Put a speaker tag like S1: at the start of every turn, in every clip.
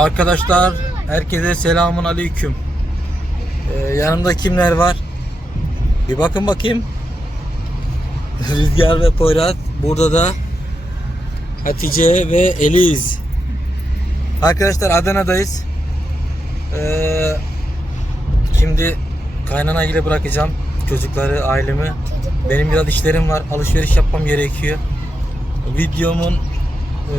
S1: Arkadaşlar herkese selamun aleyküm. Ee, yanımda kimler var? Bir bakın bakayım. Rüzgar ve Poyraz. Burada da Hatice ve Eliz. Arkadaşlar Adana'dayız. Ee, şimdi kaynana ile bırakacağım çocukları, ailemi. Benim biraz işlerim var. Alışveriş yapmam gerekiyor. Videomun e,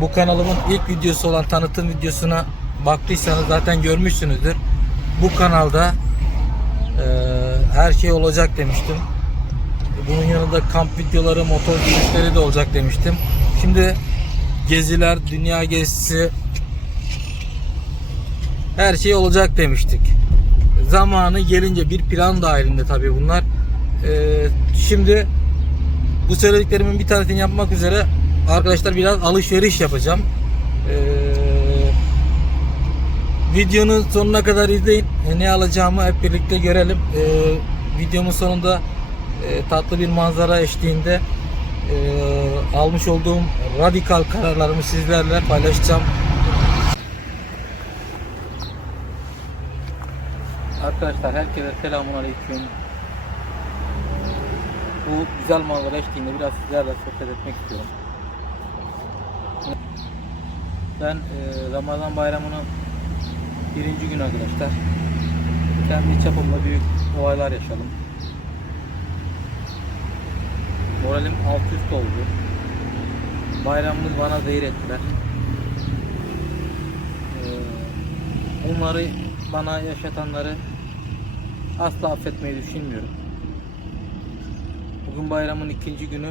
S1: bu kanalımın ilk videosu olan tanıtım videosuna baktıysanız zaten görmüşsünüzdür. Bu kanalda e, her şey olacak demiştim. Bunun yanında kamp videoları, motor sürüşleri de olacak demiştim. Şimdi geziler, dünya gezisi her şey olacak demiştik. Zamanı gelince bir plan dahilinde tabii bunlar. E, şimdi bu söylediklerimin bir tanesini yapmak üzere arkadaşlar biraz alışveriş yapacağım. Ee, videonun sonuna kadar izleyin. E, Ne alacağımı hep birlikte görelim. Ee, videomun sonunda e, tatlı bir manzara eşliğinde e, almış olduğum radikal kararlarımı sizlerle paylaşacağım. Arkadaşlar herkese selamun aleyküm. Bu güzel manzara eşliğinde biraz sizlerle sohbet etmek istiyorum. Ben e, Ramazan bayramının birinci gün arkadaşlar. Kendi çapımda büyük olaylar yaşadım. Moralim alt üst oldu. Bayramımız bana zehir ettiler. E, bunları bana yaşatanları asla affetmeyi düşünmüyorum. Bugün bayramın ikinci günü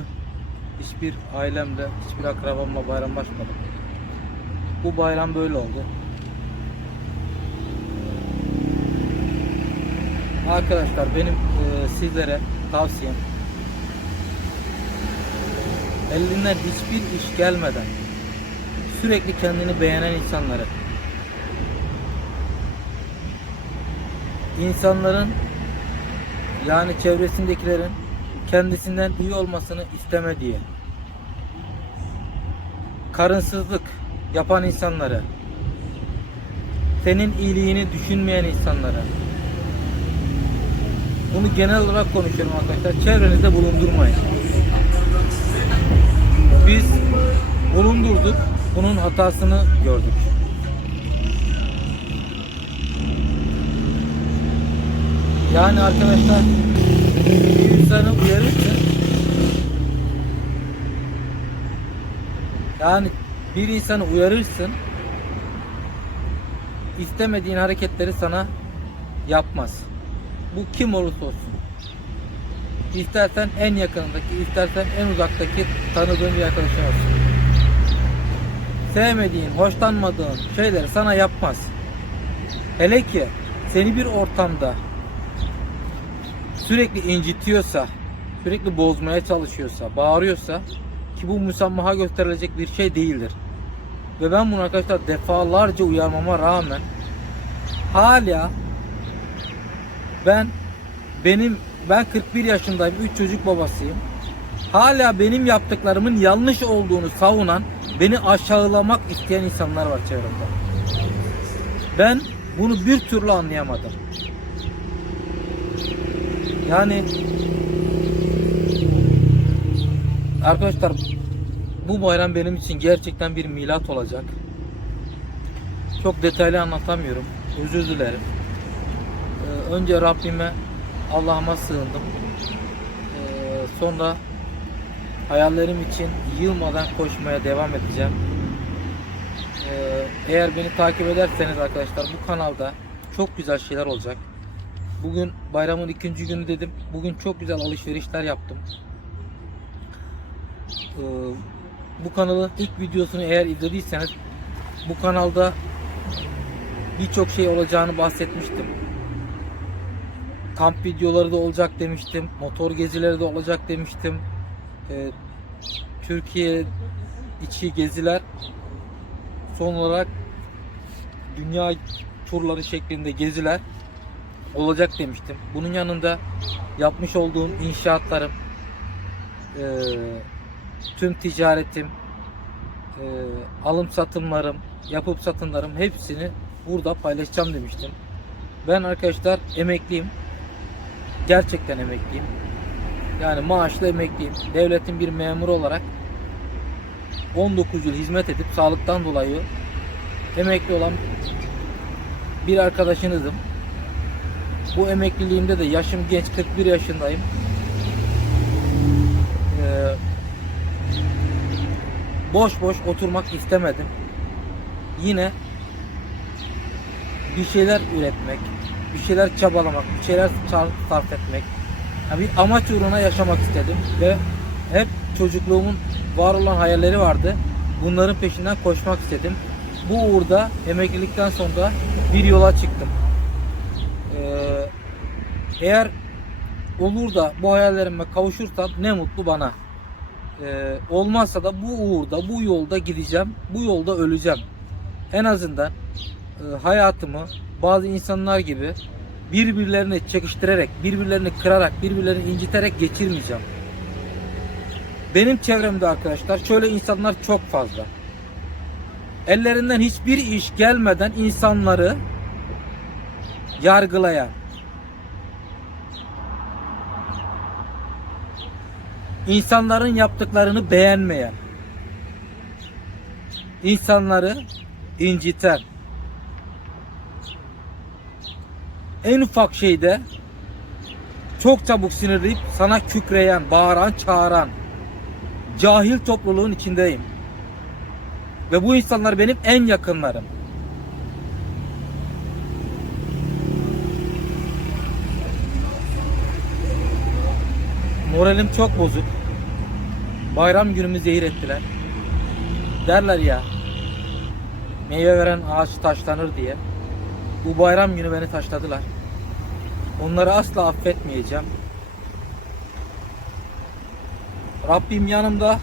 S1: hiçbir ailemle, hiçbir akrabamla bayramlaşmadım. Bu bayram böyle oldu. Arkadaşlar benim e, sizlere tavsiyem elinden hiçbir iş gelmeden sürekli kendini beğenen insanları insanların yani çevresindekilerin kendisinden iyi olmasını istemediği karınsızlık yapan insanları senin iyiliğini düşünmeyen insanlara bunu genel olarak konuşuyorum arkadaşlar. Çevrenizde bulundurmayın. Biz bulundurduk bunun hatasını gördük. Yani arkadaşlar bir insanı uyarırsın yani bir insanı uyarırsın istemediğin hareketleri sana yapmaz. Bu kim olursa olsun. İstersen en yakınındaki, istersen en uzaktaki tanıdığın bir arkadaşın olsun. Sevmediğin, hoşlanmadığın şeyleri sana yapmaz. Hele ki seni bir ortamda sürekli incitiyorsa, sürekli bozmaya çalışıyorsa, bağırıyorsa ki bu müsamaha gösterilecek bir şey değildir. Ve ben bunu arkadaşlar defalarca uyarmama rağmen hala ben benim ben 41 yaşındayım. 3 çocuk babasıyım. Hala benim yaptıklarımın yanlış olduğunu savunan, beni aşağılamak isteyen insanlar var çevremde. Ben bunu bir türlü anlayamadım. Yani arkadaşlar bu bayram benim için gerçekten bir milat olacak. Çok detaylı anlatamıyorum. Özür dilerim. Ee, önce Rabbime Allah'ıma sığındım. Ee, sonra hayallerim için yılmadan koşmaya devam edeceğim. Ee, eğer beni takip ederseniz arkadaşlar bu kanalda çok güzel şeyler olacak. Bugün bayramın ikinci günü dedim. Bugün çok güzel alışverişler yaptım. Ee, bu kanalın ilk videosunu eğer izlediyseniz bu kanalda birçok şey olacağını bahsetmiştim. Kamp videoları da olacak demiştim. Motor gezileri de olacak demiştim. Ee, Türkiye içi geziler son olarak dünya turları şeklinde geziler olacak demiştim. Bunun yanında yapmış olduğum inşaatlarım, eee, tüm ticaretim, e, alım satımlarım, yapıp satımlarım hepsini burada paylaşacağım demiştim. Ben arkadaşlar emekliyim. Gerçekten emekliyim. Yani maaşlı emekliyim. Devletin bir memuru olarak 19 yıl hizmet edip sağlıktan dolayı emekli olan bir arkadaşınızım. Bu emekliliğimde de yaşım genç 41 yaşındayım. Ee, boş boş oturmak istemedim. Yine bir şeyler üretmek, bir şeyler çabalamak, bir şeyler sar- sarf etmek. Yani bir amaç uğruna yaşamak istedim ve hep çocukluğumun var olan hayalleri vardı. Bunların peşinden koşmak istedim. Bu uğurda emeklilikten sonra bir yola çıktım. Ee, eğer olur da bu hayallerime kavuşursam ne mutlu bana. Ee, olmazsa da bu uğurda, bu yolda gideceğim, bu yolda öleceğim. En azından e, hayatımı bazı insanlar gibi birbirlerini çekiştirerek, birbirlerini kırarak, birbirlerini inciterek geçirmeyeceğim. Benim çevremde arkadaşlar şöyle insanlar çok fazla. Ellerinden hiçbir iş gelmeden insanları yargılayan, insanların yaptıklarını beğenmeyen, insanları inciten, en ufak şeyde çok çabuk sinirleyip sana kükreyen, bağıran, çağıran cahil topluluğun içindeyim. Ve bu insanlar benim en yakınlarım. Moralim çok bozuk. Bayram günümü zehir ettiler. Derler ya. Meyve veren ağaç taşlanır diye. Bu bayram günü beni taşladılar. Onları asla affetmeyeceğim. Rabbim yanımda.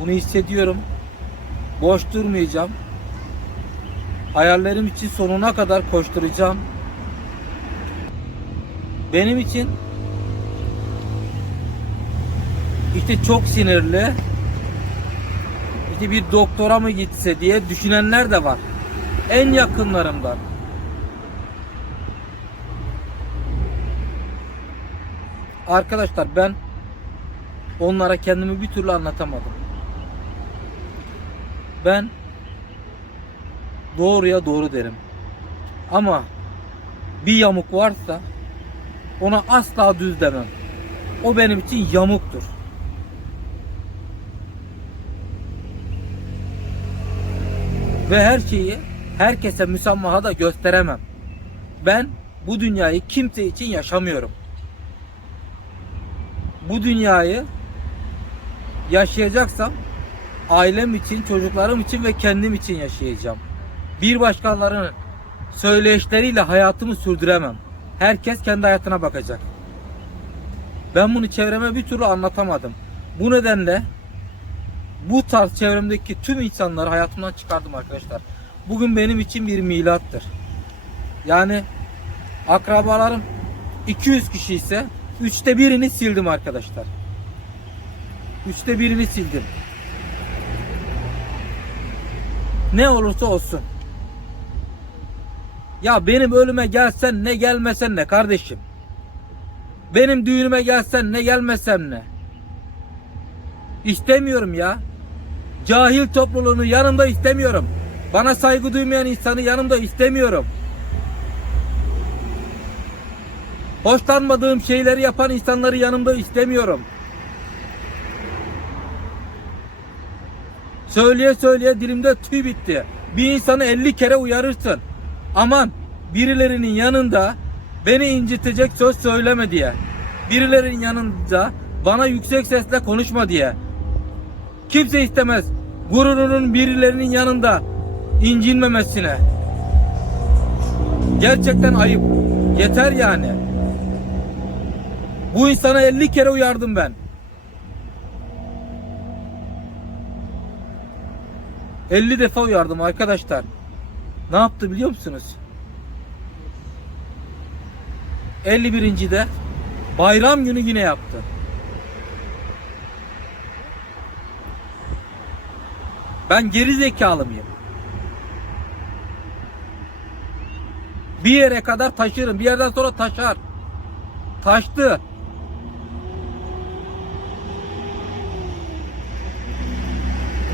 S1: Bunu hissediyorum. Boş durmayacağım. Hayallerim için sonuna kadar koşturacağım. Benim için işte çok sinirli işte bir doktora mı gitse diye düşünenler de var. En yakınlarımdan. Arkadaşlar ben onlara kendimi bir türlü anlatamadım. Ben doğruya doğru derim. Ama bir yamuk varsa ona asla düz demem. O benim için yamuktur. Ve her şeyi herkese müsamaha da gösteremem. Ben bu dünyayı kimse için yaşamıyorum. Bu dünyayı yaşayacaksam ailem için, çocuklarım için ve kendim için yaşayacağım. Bir başkalarının söyleyişleriyle hayatımı sürdüremem. Herkes kendi hayatına bakacak. Ben bunu çevreme bir türlü anlatamadım. Bu nedenle bu tarz çevremdeki tüm insanları hayatımdan çıkardım arkadaşlar. Bugün benim için bir milattır. Yani akrabalarım 200 kişi ise üçte birini sildim arkadaşlar. Üçte birini sildim. Ne olursa olsun. Ya benim ölüme gelsen ne gelmesen ne kardeşim. Benim düğünüme gelsen ne gelmesem ne. İstemiyorum ya. Cahil topluluğunu yanımda istemiyorum. Bana saygı duymayan insanı yanımda istemiyorum. Hoşlanmadığım şeyleri yapan insanları yanımda istemiyorum. Söyleye söyleye dilimde tüy bitti. Bir insanı 50 kere uyarırsın. Aman birilerinin yanında beni incitecek söz söyleme diye. Birilerinin yanında bana yüksek sesle konuşma diye. Kimse istemez gururunun birilerinin yanında incinmemesine. Gerçekten ayıp. Yeter yani. Bu insana 50 kere uyardım ben. 50 defa uyardım arkadaşlar. Ne yaptı biliyor musunuz? 51. de bayram günü yine yaptı. Ben geri zekalı mıyım? Bir yere kadar taşırım. Bir yerden sonra taşar. Taştı.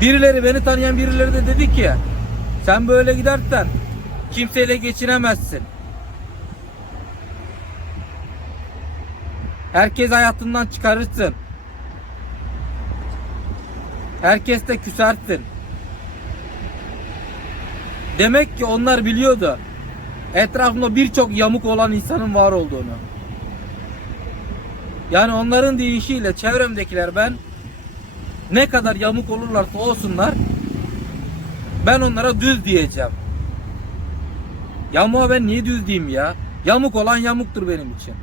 S1: Birileri beni tanıyan birileri de dedi ki sen böyle gidersen kimseyle geçinemezsin. Herkes hayatından çıkarırsın. Herkes de küsersin. Demek ki onlar biliyordu. Etrafında birçok yamuk olan insanın var olduğunu. Yani onların deyişiyle çevremdekiler ben ne kadar yamuk olurlarsa olsunlar ben onlara düz diyeceğim. Yamuğa ben niye düz diyeyim ya? Yamuk olan yamuktur benim için.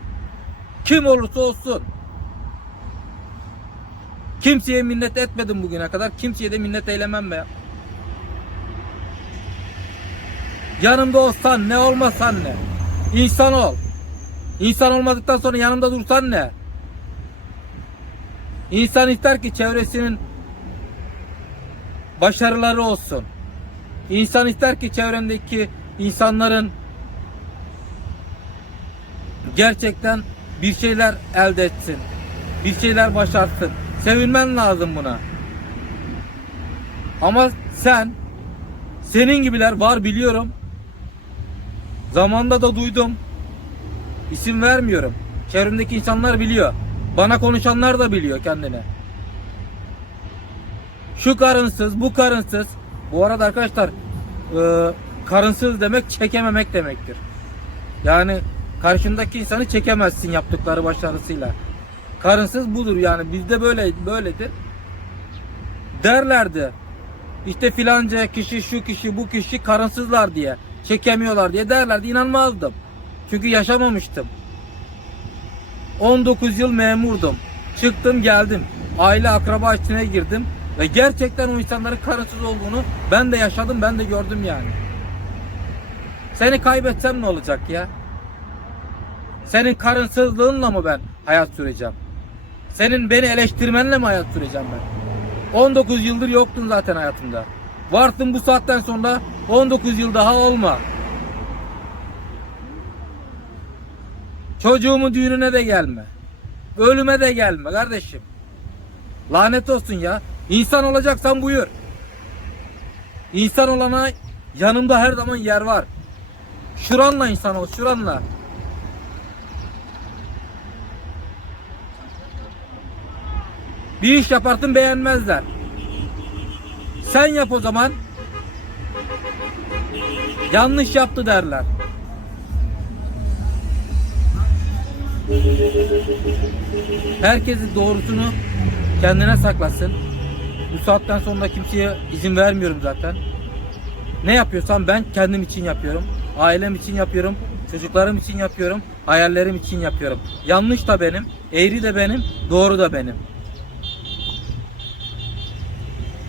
S1: Kim olursa olsun. Kimseye minnet etmedim bugüne kadar. Kimseye de minnet eylemem be. Yanımda olsan ne olmasan ne. İnsan ol. İnsan olmadıktan sonra yanımda dursan ne? İnsan ister ki çevresinin başarıları olsun. İnsan ister ki çevrendeki insanların gerçekten bir şeyler elde etsin. Bir şeyler başartsın. Sevinmen lazım buna. Ama sen senin gibiler var biliyorum. Zamanda da duydum. İsim vermiyorum. Çevremdeki insanlar biliyor. Bana konuşanlar da biliyor kendine. Şu karınsız, bu karınsız. Bu arada arkadaşlar e, karınsız demek çekememek demektir. Yani karşındaki insanı çekemezsin yaptıkları başarısıyla. Karınsız budur yani bizde böyle böyledir. Derlerdi. İşte filanca kişi şu kişi bu kişi karınsızlar diye çekemiyorlar diye derlerdi inanmazdım. Çünkü yaşamamıştım. 19 yıl memurdum. Çıktım geldim. Aile akraba içine girdim. Ve gerçekten o insanların karınsız olduğunu ben de yaşadım ben de gördüm yani. Seni kaybetsem ne olacak ya? Senin karınsızlığınla mı ben hayat süreceğim? Senin beni eleştirmenle mi hayat süreceğim ben? 19 yıldır yoktun zaten hayatımda. Varsın bu saatten sonra 19 yıl daha olma. Çocuğumun düğününe de gelme. Ölüme de gelme kardeşim. Lanet olsun ya. İnsan olacaksan buyur. İnsan olana yanımda her zaman yer var. Şuranla insan ol, şuranla. Bir iş yaparsın beğenmezler. Sen yap o zaman. Yanlış yaptı derler. Herkesi doğrusunu kendine saklasın. Bu saatten sonra kimseye izin vermiyorum zaten. Ne yapıyorsam ben kendim için yapıyorum. Ailem için yapıyorum. Çocuklarım için yapıyorum. Hayallerim için yapıyorum. Yanlış da benim. Eğri de benim. Doğru da benim.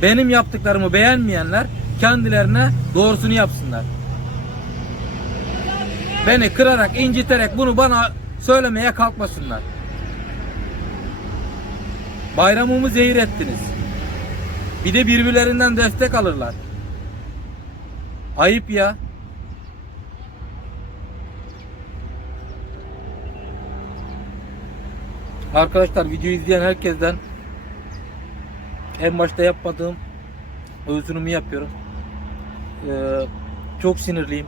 S1: Benim yaptıklarımı beğenmeyenler kendilerine doğrusunu yapsınlar. Beni kırarak, inciterek bunu bana söylemeye kalkmasınlar. Bayramımı zehir ettiniz. Bir de birbirlerinden destek alırlar. Ayıp ya. Arkadaşlar videoyu izleyen herkesten en başta yapmadığım özrümü yapıyorum. Ee, çok sinirliyim.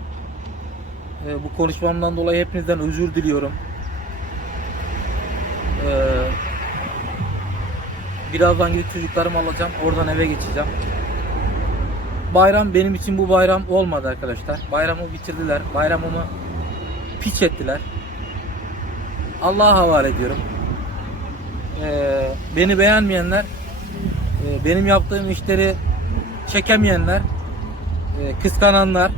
S1: Ee, bu konuşmamdan dolayı hepinizden özür diliyorum. Ee, birazdan gidip çocuklarımı alacağım. Oradan eve geçeceğim. Bayram benim için bu bayram olmadı arkadaşlar. Bayramı bitirdiler. Bayramımı piç ettiler. Allah'a havale ediyorum. Ee, beni beğenmeyenler benim yaptığım işleri çekemeyenler, e, kıskananlar,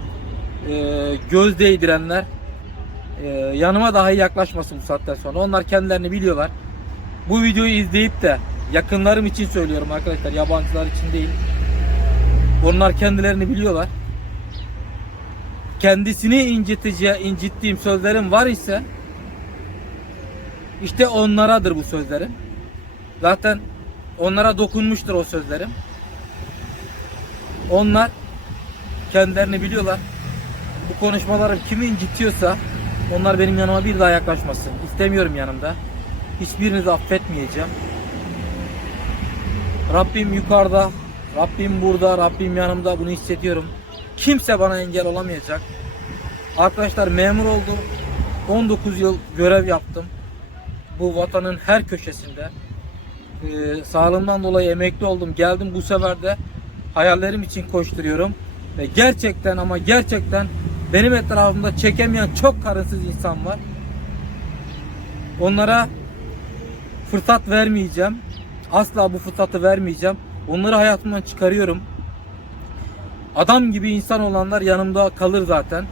S1: e, göz değdirenler e, yanıma dahi yaklaşmasın bu saatten sonra. Onlar kendilerini biliyorlar. Bu videoyu izleyip de yakınlarım için söylüyorum arkadaşlar, yabancılar için değil. Onlar kendilerini biliyorlar. Kendisini inciteceği, incittiğim sözlerim var ise işte onlaradır bu sözlerim. Zaten onlara dokunmuştur o sözlerim. Onlar kendilerini biliyorlar. Bu konuşmalarım kimi incitiyorsa onlar benim yanıma bir daha yaklaşmasın. İstemiyorum yanımda. Hiçbirinizi affetmeyeceğim. Rabbim yukarıda, Rabbim burada, Rabbim yanımda bunu hissediyorum. Kimse bana engel olamayacak. Arkadaşlar memur oldum. 19 yıl görev yaptım. Bu vatanın her köşesinde. Ee, sağlığımdan dolayı emekli oldum. Geldim bu sefer de hayallerim için koşturuyorum. Ve gerçekten ama gerçekten benim etrafımda çekemeyen çok karınsız insan var. Onlara fırsat vermeyeceğim. Asla bu fırsatı vermeyeceğim. Onları hayatımdan çıkarıyorum. Adam gibi insan olanlar yanımda kalır zaten.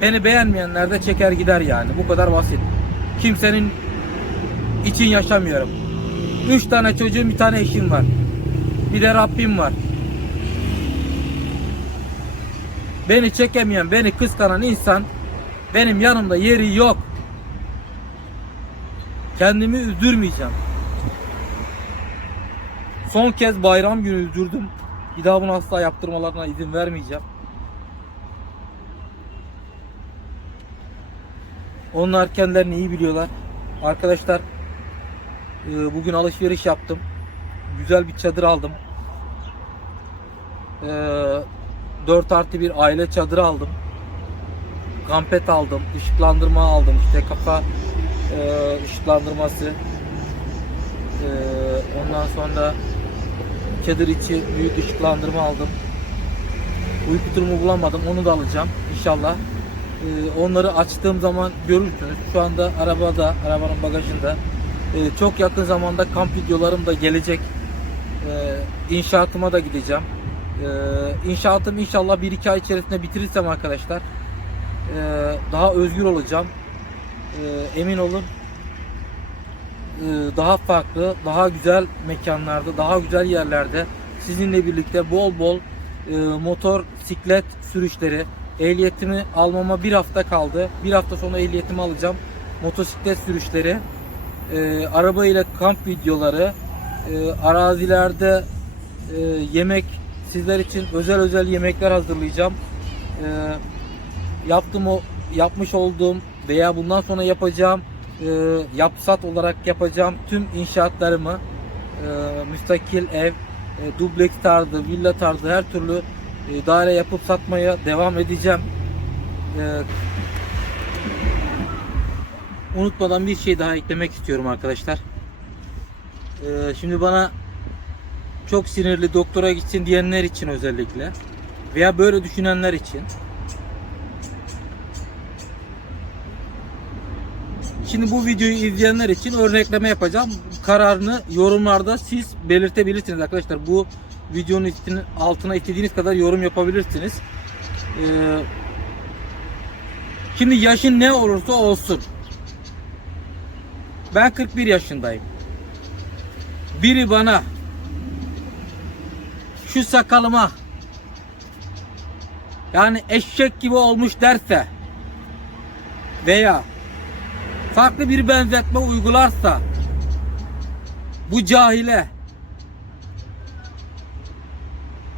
S1: Beni beğenmeyenler de çeker gider yani. Bu kadar basit. Kimsenin için yaşamıyorum. Üç tane çocuğum, bir tane eşim var. Bir de Rabbim var. Beni çekemeyen, beni kıskanan insan benim yanımda yeri yok. Kendimi üzdürmeyeceğim. Son kez bayram günü üzdürdüm. Bir daha bunu asla yaptırmalarına izin vermeyeceğim. Onlar kendilerini iyi biliyorlar. Arkadaşlar bugün alışveriş yaptım. Güzel bir çadır aldım. 4 artı bir aile çadırı aldım. Kampet aldım. ışıklandırma aldım. İşte kafa e, ışıklandırması. E, ondan sonra çadır içi büyük ışıklandırma aldım. Uyku tulumu bulamadım. Onu da alacağım inşallah. Ee, onları açtığım zaman görürsünüz. Şu anda arabada, arabanın bagajında. Ee, çok yakın zamanda kamp videolarım da gelecek. Ee, inşaatıma da gideceğim. Ee, inşaatım inşallah 1-2 ay içerisinde bitirirsem arkadaşlar ee, daha özgür olacağım. Ee, emin olun ee, daha farklı, daha güzel mekanlarda, daha güzel yerlerde sizinle birlikte bol bol e, motor, siklet sürüşleri, ehliyetimi almama bir hafta kaldı. Bir hafta sonra ehliyetimi alacağım. Motosiklet sürüşleri, e, araba ile kamp videoları, e, arazilerde e, yemek, sizler için özel özel yemekler hazırlayacağım. E, yaptım o yapmış olduğum veya bundan sonra yapacağım e, yapsat olarak yapacağım tüm inşaatlarımı e, müstakil ev, e, dubleks tarzı, villa tarzı her türlü e, daire yapıp satmaya devam edeceğim. E, unutmadan bir şey daha eklemek istiyorum arkadaşlar. E, şimdi bana çok sinirli doktora gitsin diyenler için özellikle veya böyle düşünenler için Şimdi bu videoyu izleyenler için örnekleme yapacağım. Kararını yorumlarda siz belirtebilirsiniz arkadaşlar. Bu videonun altına istediğiniz kadar yorum yapabilirsiniz. Ee, şimdi yaşın ne olursa olsun. Ben 41 yaşındayım. Biri bana şu sakalıma yani eşek gibi olmuş derse veya farklı bir benzetme uygularsa bu cahile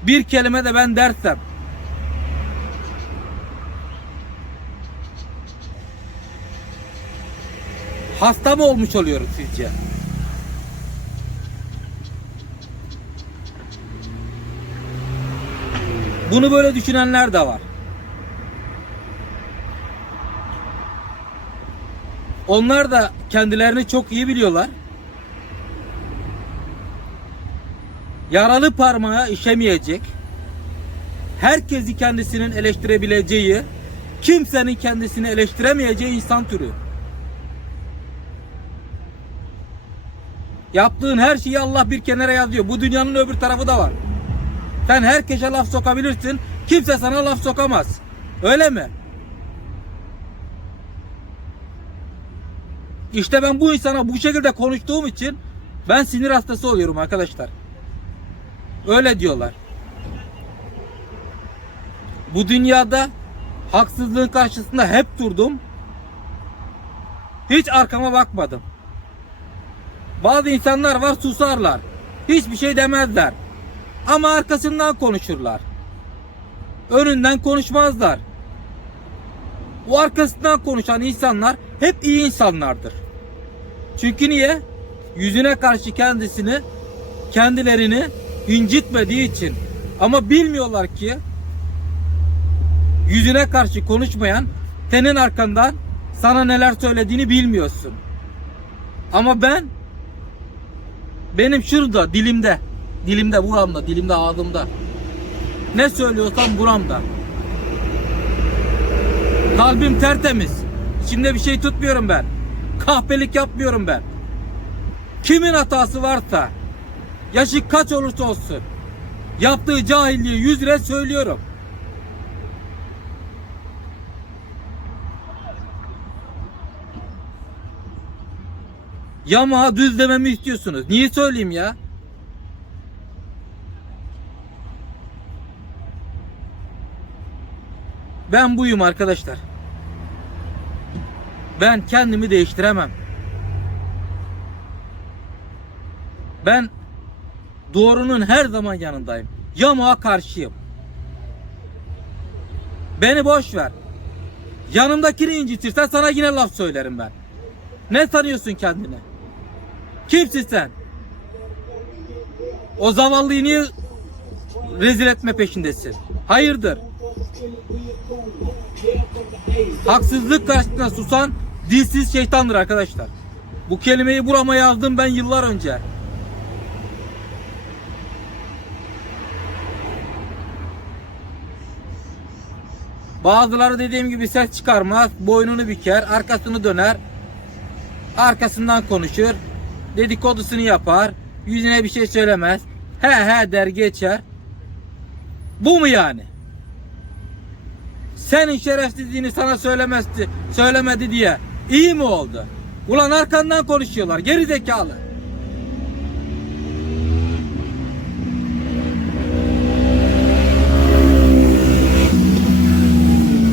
S1: bir kelime de ben dersem hasta mı olmuş oluyoruz sizce? Bunu böyle düşünenler de var. Onlar da kendilerini çok iyi biliyorlar. Yaralı parmağı işemeyecek. Herkesi kendisinin eleştirebileceği, kimsenin kendisini eleştiremeyeceği insan türü. Yaptığın her şeyi Allah bir kenara yazıyor. Bu dünyanın öbür tarafı da var. Sen herkese laf sokabilirsin. Kimse sana laf sokamaz. Öyle mi? İşte ben bu insana bu şekilde konuştuğum için ben sinir hastası oluyorum arkadaşlar. Öyle diyorlar. Bu dünyada haksızlığın karşısında hep durdum. Hiç arkama bakmadım. Bazı insanlar var susarlar. Hiçbir şey demezler. Ama arkasından konuşurlar. önünden konuşmazlar. O arkasından konuşan insanlar hep iyi insanlardır. Çünkü niye? Yüzüne karşı kendisini, kendilerini incitmediği için. Ama bilmiyorlar ki yüzüne karşı konuşmayan senin arkandan sana neler söylediğini bilmiyorsun. Ama ben benim şurada dilimde, dilimde, buramda, dilimde, ağzımda ne söylüyorsam buramda. Kalbim tertemiz. İçimde bir şey tutmuyorum ben. Kahpelik yapmıyorum ben. Kimin hatası varsa, yaşı kaç olursa olsun, yaptığı cahilliği yüz lira söylüyorum. Yamağa düz dememi istiyorsunuz. Niye söyleyeyim ya? Ben buyum arkadaşlar. Ben kendimi değiştiremem. Ben doğrunun her zaman yanındayım. Yamağa karşıyım. Beni boş ver. Yanımdakini incitirsen sana yine laf söylerim ben. Ne sanıyorsun kendini? Kimsin sen? O zavallıyı niye rezil etme peşindesin? Hayırdır? Haksızlık karşısında susan dilsiz şeytandır arkadaşlar. Bu kelimeyi burama yazdım ben yıllar önce. Bazıları dediğim gibi ses çıkarmaz, boynunu büker, arkasını döner, arkasından konuşur, dedikodusunu yapar, yüzüne bir şey söylemez, he he der geçer. Bu mu yani? Senin şerefsizliğini sana söylemezdi, söylemedi diye iyi mi oldu? Ulan arkandan konuşuyorlar, geri zekalı.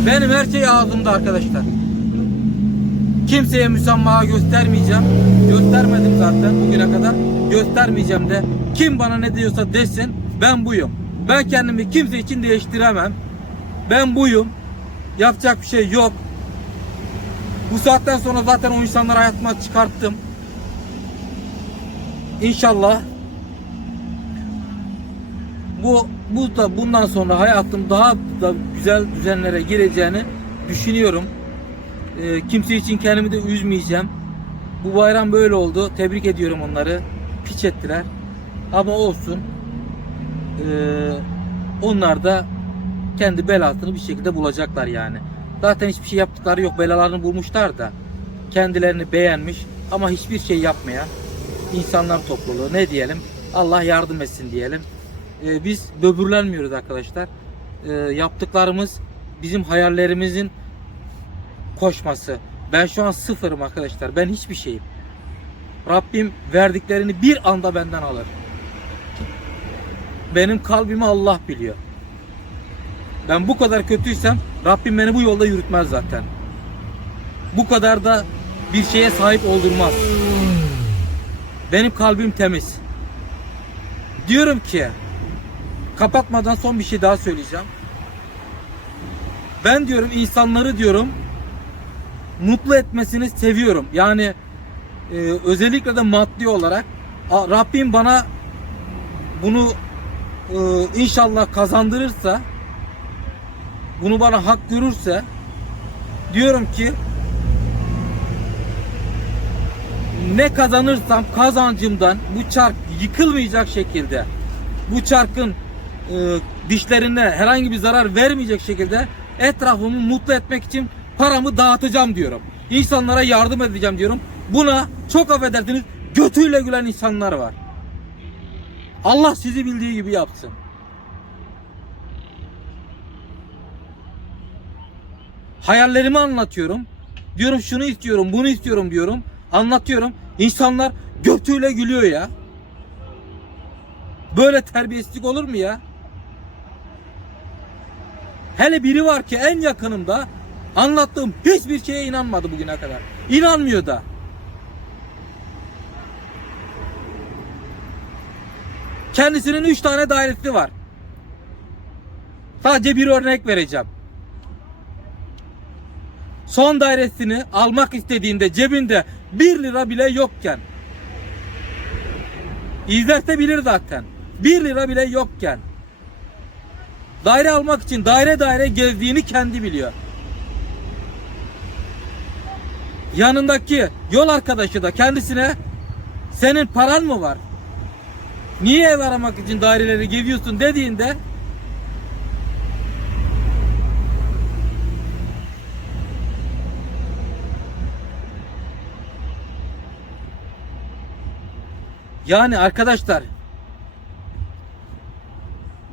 S1: Benim her şey ağzımda arkadaşlar. Kimseye müsamaha göstermeyeceğim. Göstermedim zaten bugüne kadar. Göstermeyeceğim de. Kim bana ne diyorsa desin ben buyum. Ben kendimi kimse için değiştiremem. Ben buyum. Yapacak bir şey yok. Bu saatten sonra zaten o insanları hayatıma çıkarttım. İnşallah bu bu da bundan sonra hayatım daha da güzel düzenlere gireceğini düşünüyorum. Ee, kimse için kendimi de üzmeyeceğim. Bu bayram böyle oldu. Tebrik ediyorum onları. Piç ettiler. Ama olsun. Ee, onlar da kendi belasını bir şekilde bulacaklar yani. Zaten hiçbir şey yaptıkları yok. Belalarını bulmuşlar da. Kendilerini beğenmiş ama hiçbir şey yapmayan insanlar topluluğu. Ne diyelim? Allah yardım etsin diyelim. Ee, biz böbürlenmiyoruz arkadaşlar. Yaptıklarımız bizim hayallerimizin koşması. Ben şu an sıfırım arkadaşlar. Ben hiçbir şeyim. Rabbim verdiklerini bir anda benden alır. Benim kalbimi Allah biliyor. Ben bu kadar kötüysem Rabbim beni bu yolda yürütmez zaten. Bu kadar da bir şeye sahip oldurmaz. Benim kalbim temiz. Diyorum ki kapatmadan son bir şey daha söyleyeceğim. Ben diyorum insanları diyorum mutlu etmesini seviyorum. Yani e, özellikle de maddi olarak Rabbim bana bunu e, inşallah kazandırırsa bunu bana hak görürse diyorum ki ne kazanırsam kazancımdan bu çark yıkılmayacak şekilde bu çarkın e, dişlerine herhangi bir zarar vermeyecek şekilde etrafımı mutlu etmek için paramı dağıtacağım diyorum. İnsanlara yardım edeceğim diyorum. Buna çok affedersiniz götüyle gülen insanlar var. Allah sizi bildiği gibi yapsın. Hayallerimi anlatıyorum. Diyorum şunu istiyorum, bunu istiyorum diyorum. Anlatıyorum. İnsanlar götüyle gülüyor ya. Böyle terbiyesizlik olur mu ya? Hele biri var ki en yakınımda anlattığım hiçbir şeye inanmadı bugüne kadar. İnanmıyor da. Kendisinin üç tane dairesi var. Sadece bir örnek vereceğim. Son dairesini almak istediğinde cebinde 1 lira bile yokken İzlerse bilir zaten. 1 lira bile yokken daire almak için daire daire gezdiğini kendi biliyor. Yanındaki yol arkadaşı da kendisine senin paran mı var? Niye ev aramak için daireleri geziyorsun dediğinde Yani arkadaşlar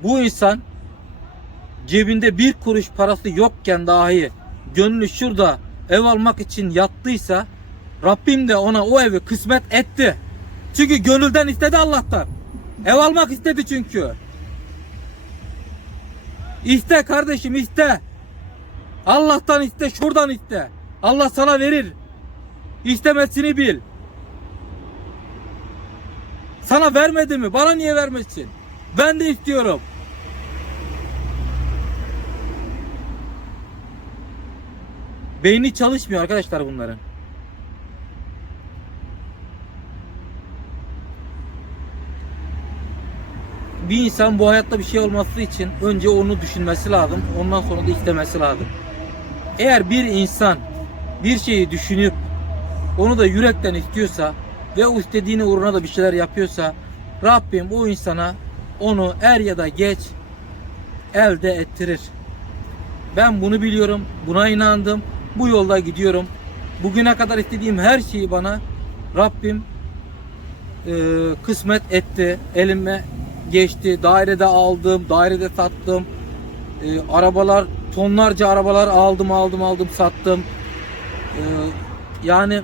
S1: bu insan cebinde bir kuruş parası yokken dahi gönlü şurada ev almak için yattıysa Rabbim de ona o evi kısmet etti. Çünkü gönülden istedi Allah'tan. Ev almak istedi çünkü. İste kardeşim iste. Allah'tan iste, şuradan iste. Allah sana verir. İstemesini bil. Sana vermedi mi? Bana niye vermesin? Ben de istiyorum. Beyni çalışmıyor arkadaşlar bunların. Bir insan bu hayatta bir şey olması için önce onu düşünmesi lazım. Ondan sonra da istemesi lazım. Eğer bir insan bir şeyi düşünüp onu da yürekten istiyorsa ve o istediğini uğruna da bir şeyler yapıyorsa Rabbim o insana onu er ya da geç elde ettirir. Ben bunu biliyorum. Buna inandım. Bu yolda gidiyorum. Bugüne kadar istediğim her şeyi bana Rabbim e, kısmet etti. Elime geçti. Dairede aldım. Dairede sattım. E, arabalar tonlarca arabalar aldım aldım aldım sattım. E, yani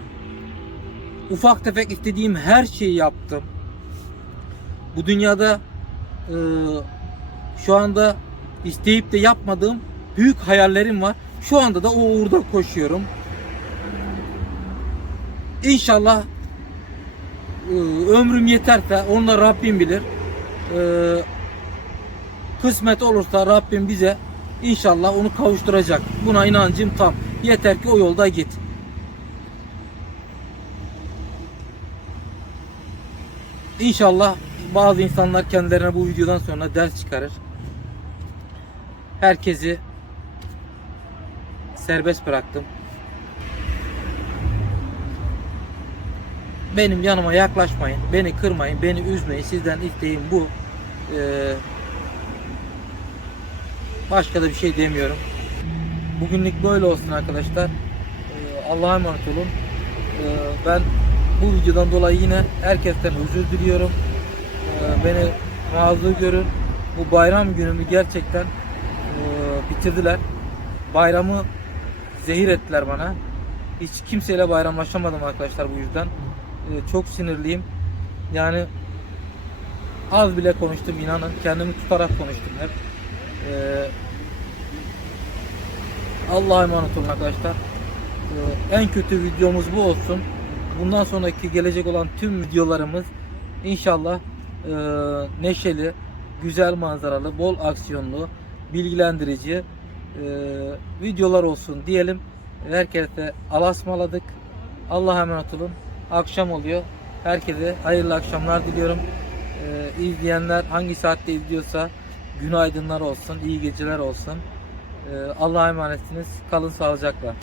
S1: ufak tefek istediğim her şeyi yaptım. Bu dünyada e, şu anda isteyip de yapmadığım büyük hayallerim var. Şu anda da o uğurda koşuyorum. İnşallah e, ömrüm yeterse onu da Rabbim bilir. E, kısmet olursa Rabbim bize inşallah onu kavuşturacak. Buna inancım tam. Yeter ki o yolda git. İnşallah bazı insanlar kendilerine bu videodan sonra ders çıkarır. Herkesi serbest bıraktım. Benim yanıma yaklaşmayın, beni kırmayın, beni üzmeyin. Sizden isteğim bu. Ee, başka da bir şey demiyorum. Bugünlük böyle olsun arkadaşlar. Ee, Allah'a emanet olun. Ee, ben bu videodan dolayı yine herkesten özür diliyorum. Ee, beni razı görün. Bu bayram günümü gerçekten e, bitirdiler. Bayramı zehir ettiler bana. Hiç kimseyle bayramlaşamadım arkadaşlar bu yüzden. Ee, çok sinirliyim. Yani az bile konuştum inanın. Kendimi tutarak konuştum hep. Ee, Allah'a emanet olun arkadaşlar. Ee, en kötü videomuz bu olsun. Bundan sonraki gelecek olan tüm videolarımız inşallah e, neşeli, güzel manzaralı, bol aksiyonlu, bilgilendirici videolar olsun diyelim. Herkese alasmaladık. Allah'a emanet olun. Akşam oluyor. Herkese hayırlı akşamlar diliyorum. E, izleyenler hangi saatte izliyorsa günaydınlar olsun, iyi geceler olsun. E, Allah'a emanetsiniz. Kalın sağlıcakla.